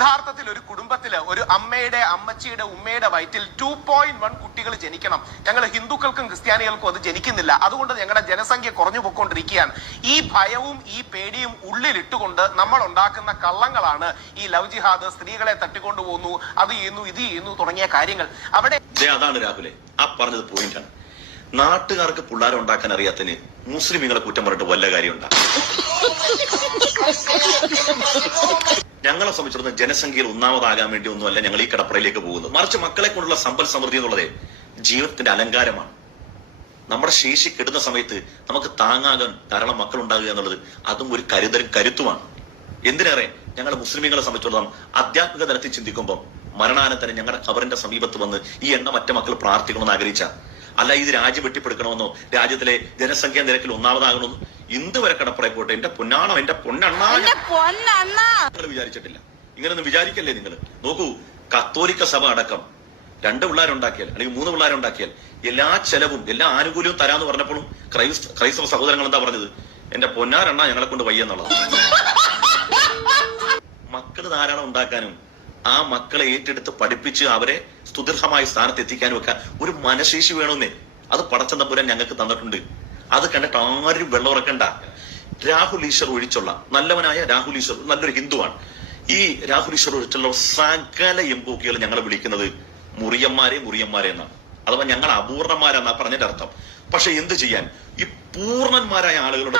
യഥാർത്ഥത്തിൽ ഒരു കുടുംബത്തില് ഒരു അമ്മയുടെ, അമ്മച്ചിയുടെ, ഉമ്മയുടെ വയറ്റിൽ 2.1 കുട്ടികൾ ജനിക്കണം. ഞങ്ങൾ ഹിന്ദുക്കൾക്കും ക്രിസ്ത്യാനികൾക്കും അത് ജനിക്കുന്നില്ല. അതുകൊണ്ട് ഞങ്ങളുടെ ജനസംഖ്യ കുറഞ്ഞു പോയിക്കൊണ്ടിരിക്കുകയാണ്. ഈ ഭയവും ഈ പേടിയും ഉള്ളിലിട്ടുകൊണ്ട് നമ്മൾ ഉണ്ടാക്കുന്ന കള്ളങ്ങളാണ് ഈ ലവ് ജിഹാദ്, സ്ത്രീകളെ തട്ടിക്കൊണ്ടുപോകുന്നു, അത് ചെയ്യുന്നു, ഇത് ചെയ്യുന്നു തുടങ്ങിയ കാര്യങ്ങൾ. അവിടെ അതാണ് രാഹുലെ ആ പറഞ്ഞത് പോയിന്റാണ്. നാട്ടുകാർക്ക് പിള്ളേരെ ഉണ്ടാക്കാൻ അറിയാത്തതിന് മുസ്ലിമീങ്ങളെ കുറ്റം പറഞ്ഞിട്ട് വല്ല കാര്യമുണ്ടാ? ഞങ്ങളെ സംബന്ധിച്ചിടത്തോളം ജനസംഖ്യയിൽ ഒന്നാമതാകാൻ വേണ്ടി ഒന്നുമല്ല ഞങ്ങൾ ഈ കടപ്പുറയിലേക്ക് പോകുന്നത്. മറിച്ച് മക്കളെ കൊണ്ടുള്ള സമ്പൽ സമൃദ്ധി എന്നുള്ളത് ജീവിതത്തിന്റെ അലങ്കാരമാണ്. നമ്മുടെ ശേഷി കെടുന്ന സമയത്ത് നമുക്ക് താങ്ങാകാൻ ധാരാളം മക്കൾ ഉണ്ടാകുക എന്നുള്ളത് അതും ഒരു കരുത്തുമാണ്. എന്തിനേറെ ഞങ്ങൾ മുസ്ലിമീങ്ങളെ സംബന്ധിച്ചിടത്തോളം ആധ്യാത്മിക തലത്തിൽ ചിന്തിക്കുമ്പോൾ മരണാനന്തരം ഞങ്ങളുടെ ഖബറിന്റെ സമീപത്ത് വന്ന് ഈ മറ്റു മക്കൾ പ്രാർത്ഥിക്കണമെന്ന് ആഗ്രഹിച്ച, അല്ല ഇത് രാജ്യം വെട്ടിപ്പെടുക്കണമെന്നോ രാജ്യത്തിലെ ജനസംഖ്യാ നിരക്കിൽ ഒന്നാമതാകണമെന്നോ എന്ത് വരെ കടപ്പുറയിൽ പോട്ടെ എന്റെ പൊന്നാണോ, എന്റെ പൊന്നണ്ണ നിങ്ങൾ വിചാരിച്ചിട്ടില്ല. ഇങ്ങനൊന്നും വിചാരിക്കല്ലേ നിങ്ങൾ. നോക്കൂ, കത്തോലിക്ക സഭ അടക്കം 2 പിള്ളേരുണ്ടാക്കിയാൽ അല്ലെങ്കിൽ 3 പിള്ളേരുണ്ടാക്കിയാൽ എല്ലാ ചെലവും എല്ലാ ആനുകൂല്യവും തരാന്ന് പറഞ്ഞപ്പോഴും ക്രൈസ്തവ സഹോദരങ്ങൾ എന്താ പറഞ്ഞത്? എന്റെ പൊന്നാരെണ്ണ ഞങ്ങളെ കൊണ്ട് വയ്യെന്നുള്ളത്. മക്കള് ധാരാളം ഉണ്ടാക്കാനും ആ മക്കളെ ഏറ്റെടുത്ത് പഠിപ്പിച്ച് അവരെ സുദൃഢമായ സ്ഥാനത്ത് എത്തിക്കാനും ഒക്കെ ഒരു മനശേഷി വേണമെന്നേ. അത് പടച്ച തമ്പുരാൻ ഞങ്ങൾക്ക് തന്നിട്ടുണ്ട്. അത് കണ്ടിട്ട് ആരും വെള്ളമുറക്കണ്ട. രാഹുൽ ഈശ്വർ ഒഴിച്ചുള്ള നല്ലവനായ രാഹുൽ ഈശ്വർ നല്ലൊരു ഹിന്ദുവാണ്. ഈ രാഹുൽ ഈശ്വർ ഒഴിച്ചുള്ള സകല എംബോക്കികൾ ഞങ്ങളെ വിളിക്കുന്നത് മുറിയന്മാരെ എന്നാണ്. അഥവാ ഞങ്ങൾ അപൂർണന്മാരെന്നാ പറഞ്ഞതിന്റെ അർത്ഥം. പക്ഷെ എന്ത് ചെയ്യാൻ, ഈ പൂർണ്ണന്മാരായ ആളുകളുടെ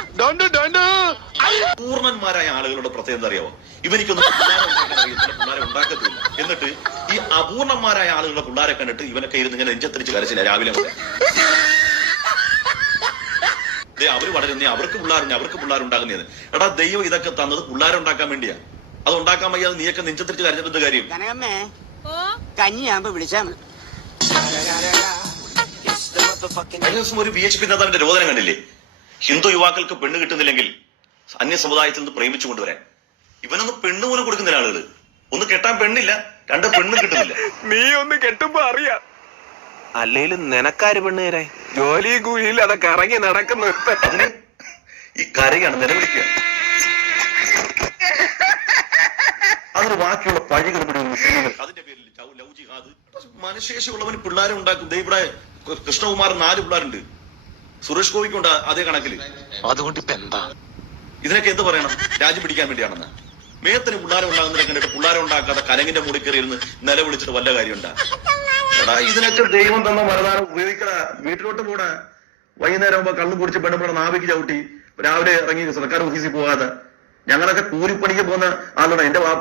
പ്രത്യേകത എന്താ അറിയാവോ? ഇവനിക്കൊന്നും പിള്ളേരെ ഉണ്ടാക്കത്തില്ല. എന്നിട്ട് ഈ അപൂർണന്മാരായ ആളുകളുടെ പിള്ളേരെ കണ്ടിട്ട് ഇവനൊക്കെ ഇരുന്ന് ഇങ്ങനെ നെഞ്ചത്തരിച്ച് കരച്ചില്ല രാവിലെ മുതൽ. അവര് വളരുന്നേ, അവർക്ക് പിള്ളേരുണ്ടാകുന്നതാണ്. എടാ, ദൈവം ഇതൊക്കെ തന്നത് പിള്ളേരുണ്ടാക്കാൻ വേണ്ടിയാ. അത് ഉണ്ടാക്കാൻ വയ്യാതെ നീയൊക്കെ നെഞ്ചത്തരിച്ച് കരഞ്ഞിട്ട് കാര്യം. കഞ്ഞിയാകുമ്പോ വിളിച്ചാ ഒരു BHP നേതാവിന്റെ രോദനം കണ്ടില്ലേ? ഹിന്ദു യുവാക്കൾക്ക് പെണ്ണ് കിട്ടുന്നില്ലെങ്കിൽ അന്യ സമുദായത്തിൽ നിന്ന് പ്രേമിച്ചു കൊണ്ടുവരാൻ. ഇവനൊന്ന് പെണ്ണ് പോലും കൊടുക്കുന്നില്ല ആളുകൾ. ഒന്ന് കെട്ടാൻ പെണ്ണില്ല, 2 പെണ്ണും കിട്ടുന്നില്ല. നീ ഒന്ന് കെട്ടുമ്പോ അറിയാം. അല്ലേലും നിനക്കാര് പെണ്ണ് തരാൻ? ജോലിയും കൂലിയിൽ അതൊക്കെ ഇറങ്ങി നടക്കുന്നു. അതിന് ഈ കരയാണ്, നിലവിളിക്കുക. അതിന് ബാക്കിയുള്ള പഴികൾ മുസ്ലിങ്ങൾ അതിന്റെ പേരിൽ ലവ് ജിഹാദ്. മനശേഷിയുള്ളവന് പിള്ളേരെ ഉണ്ടാക്കും. ഇവിടെ കൃഷ്ണകുമാർ 4 പിള്ളേരുണ്ട്. സുരേഷ് ഗോപിക്കുണ്ട് അതേ കണക്കില്. അതുകൊണ്ട് ഇപ്പൊ എന്താ ഇതിനൊക്കെ എന്ത് പറയണം? രാജ്യം പിടിക്കാൻ വേണ്ടിയാണെന്ന്. മേത്തിന് പിള്ളേരെ ഉണ്ടാകുന്നതിനെ കണ്ടിട്ട് പിള്ളേരെ ഉണ്ടാക്കാതെ കലങ്ങിന്റെ മുടി കയറിയിരുന്ന് നിലവിളിച്ചിട്ട് വല്ല കാര്യമുണ്ടാ? എടാ, ഇതിനൊക്കെ ദൈവം തന്ന വരദാനം ഉപയോഗിക്കണ. വീട്ടിലോട്ട് പോണ വൈകുന്നേരം ആകുമ്പോ കള്ളും കുടിച്ച് പെണ്ണുമ്പോൾ നാവിക്ക് ചവിട്ടി രാവിലെ ഇറങ്ങി സർക്കാർ ഓഫീസിൽ പോകാതെ ഞങ്ങളൊക്കെ കൂലിപ്പണിക്ക് പോകുന്ന ആളുടെ എന്റെ വാപ്പ